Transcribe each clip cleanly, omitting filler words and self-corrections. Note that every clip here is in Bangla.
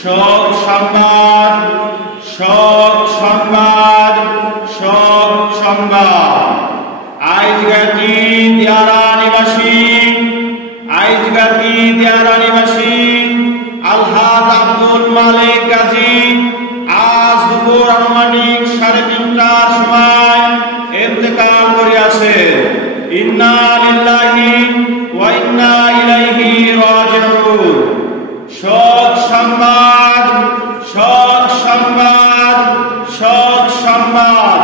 শোক সংবাদ, শোক সংবাদ, শোক সংবাদ। আইজগাতি দিয়ারা নিবাসী, আইজগাতি দিয়ারা নিবাসী আলহাজ আব্দুল মালিক গাজী আজ দুপুর আনুমানিক 3:30টার সময় ইন্তেকাল করিয়াছে। ইন্না লিল্লাহি ওয়া ইন্না ইলাইহি রাজিউন। শোক সংবাদ, শোক সংবাদ, শোক সংবাদ।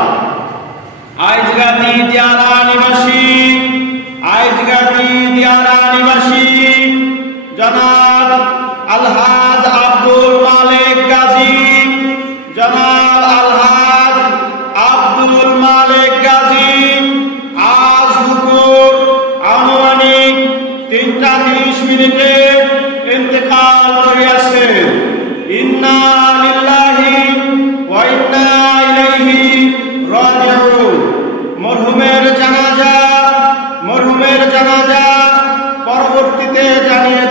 আইজগাতি দিয়ারা নিবাসী, আইজগাতি দিয়ারা নিবাসী জনাব আলহাজ আব্দুল মালিক গাজী, জনাব আলহাজ আব্দুল মালিক গাজী আজ দুপুর আনুমানিক 3:30 ইন্তেকাল করিয়াছে। ইন্না লিল্লাহি ওয়া ইন্না ইলাইহি রাজিউন। মরহুমের জানাজা পরবর্তীতে জানিয়ে